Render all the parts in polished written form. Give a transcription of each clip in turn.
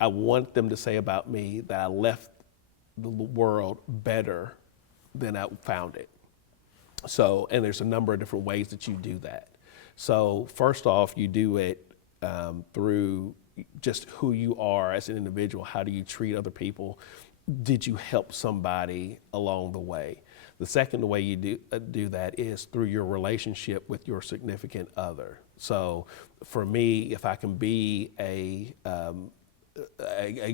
I want them to say about me that I left the world better than I found it. So, and there's a number of different ways that you do that. So first off, you do it through just who you are as an individual. How do you treat other people? Did you help somebody along the way? The second way you do that is through your relationship with your significant other. So for me, if I can be a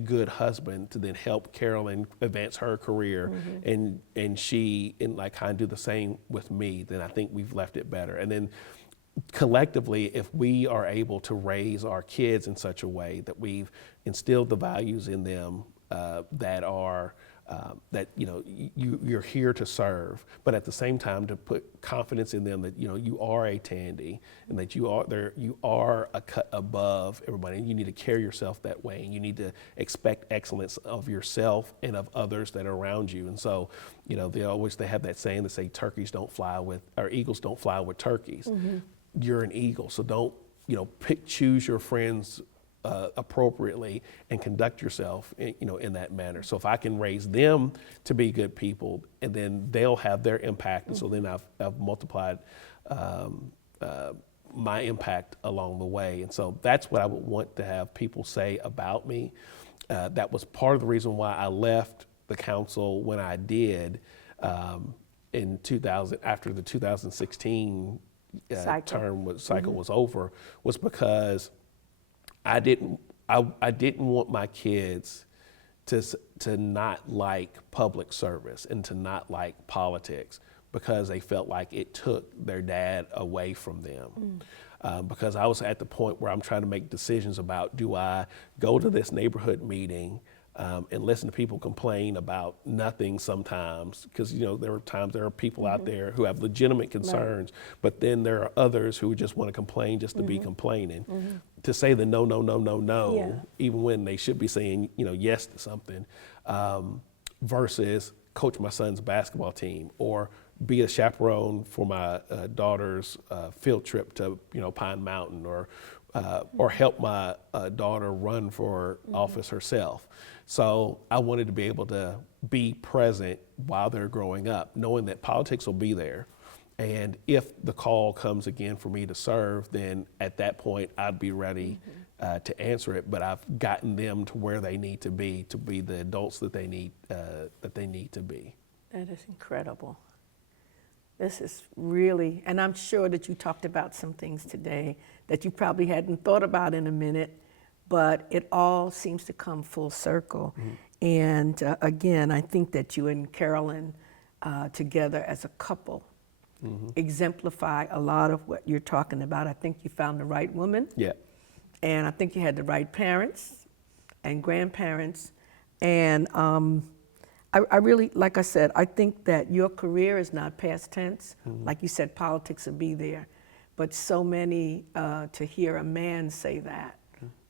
good husband to then help Carolyn advance her career, and she like kind of do the same with me, then I think we've left it better. And then collectively, if we are able to raise our kids in such a way that we've instilled the values in them that are that you're here to serve, but at the same time to put confidence in them that you are a Tandy and that you are a cut above everybody, and you need to carry yourself that way, and you need to expect excellence of yourself and of others that are around you. And so they have that saying that say eagles don't fly with turkeys. You're an eagle, so don't choose your friends appropriately and conduct yourself in that manner. So if I can raise them to be good people, and then they'll have their impact, and so then I've multiplied my impact along the way. And so that's what I would want to have people say about me. That was part of the reason why I left the council when I did in 2000, after the 2016 cycle was over, was because I didn't want my kids to not like public service and to not like politics, because they felt like it took their dad away from them. Because I was at the point where I'm trying to make decisions about, do I go to this neighborhood meeting and listen to people complain about nothing sometimes, because there are people out there who have legitimate concerns, but then there are others who just want to complain just to be complaining. To say the no, even when they should be saying yes to something, versus coach my son's basketball team, or be a chaperone for my daughter's field trip to Pine Mountain, or help my daughter run for office herself. So I wanted to be able to be present while they're growing up, knowing that politics will be there. And if the call comes again for me to serve, then at that point I'd be ready to answer it. But I've gotten them to where they need to be the adults that they need to be. That is incredible. This is really, and I'm sure that you talked about some things today that you probably hadn't thought about in a minute, but it all seems to come full circle. And again, I think that you and Carolyn together as a couple exemplify a lot of what you're talking about. I think you found the right woman. Yeah. And I think you had the right parents and grandparents. And I really, like I said, I think that your career is not past tense. Like you said, politics will be there. But so many, to hear a man say that,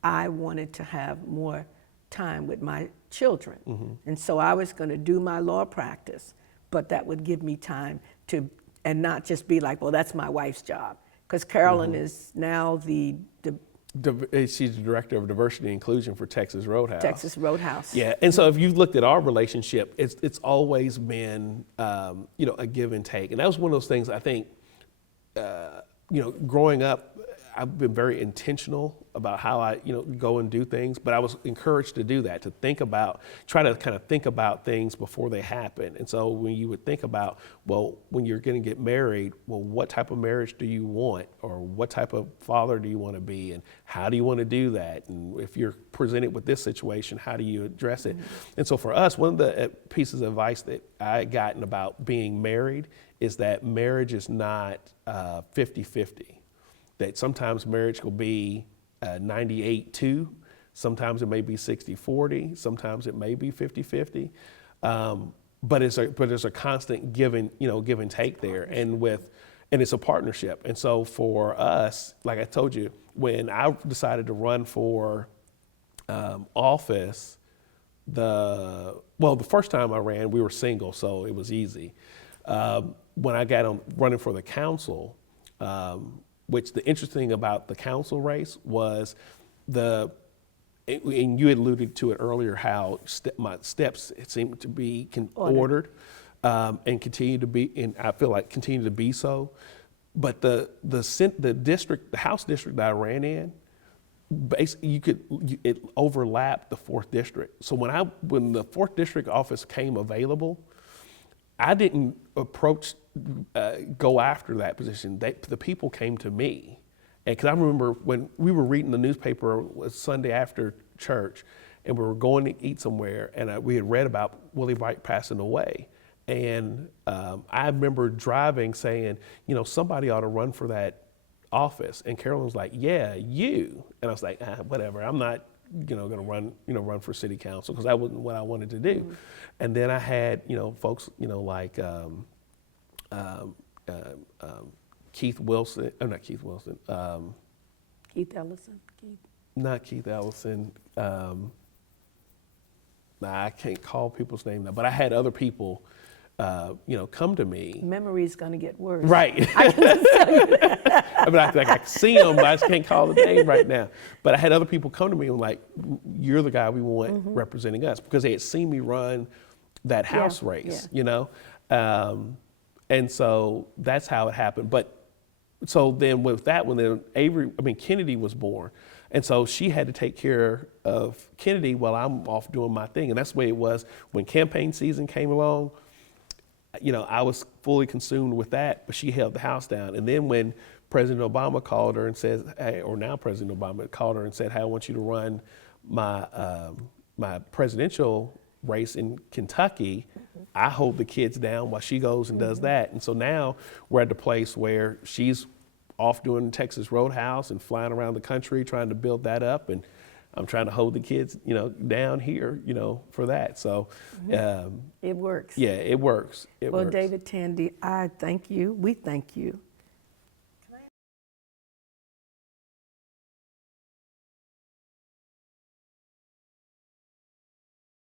I wanted to have more time with my children. And so I was going to do my law practice, but that would give me time to, and not just be like, well, that's my wife's job. Because Carolyn is now she's the director of diversity and inclusion for Texas Roadhouse. Texas Roadhouse. Yeah, and so if you've looked at our relationship, it's always been a give and take, and that was one of those things. I think growing up, I've been very intentional about how I go and do things, but I was encouraged to do that, to try to kind of think about things before they happen. And so when you would think about, well, when you're going to get married, well, what type of marriage do you want, or what type of father do you want to be, and how do you want to do that? And if you're presented with this situation, how do you address it? And so for us, one of the pieces of advice that I had gotten about being married is that marriage is not 50-50. That sometimes marriage will be 98-2, sometimes it may be 60-40, sometimes it may be 50-50, but it's a constant give and take there, and it's a partnership. And so for us, like I told you, when I decided to run for office, the first time I ran, we were single, so it was easy. When I got on running for the council, which the interesting about the council race was and you had alluded to it earlier, how my steps seem to be ordered, and continue to be, and I feel like continue to be so. But the House district that I ran in, basically it overlapped the 4th district. So when the 4th district office came available, I didn't go after that position. The people came to me. And because I remember when we were reading the newspaper Sunday after church, and we were going to eat somewhere, and we had read about Willie White passing away. And I remember driving saying, somebody ought to run for that office. And Carolyn was like, yeah, you. And I was like, whatever, I'm not going to run for city council, because that wasn't what I wanted to do. Mm-hmm. And then I had, folks, like Keith Wilson, not Keith Wilson. Keith Ellison? Not Keith Ellison. I can't call people's name now, but I had other people, come to me. Memory's going to get worse. Right. I can tell you that. I mean, I can see them, but I just can't call the name right now. But I had other people come to me and like, you're the guy we want mm-hmm. representing us, because they had seen me run that House race, and so that's how it happened. But so then with that, when Kennedy was born, and so she had to take care of Kennedy while I'm off doing my thing. And that's the way it was when campaign season came along. I was fully consumed with that, but she held the house down. And then when President Obama called her and said, hey, or now President Obama called her and said, hey, I want you to run my my presidential race in Kentucky, mm-hmm. I hold the kids down while she goes and mm-hmm. does that. And so now we're at the place where she's off doing Texas Roadhouse and flying around the country trying to build that up, and I'm trying to hold the kids, down here, for that. So it works. Yeah, it works. Well, David, Tandy, I thank you. We thank you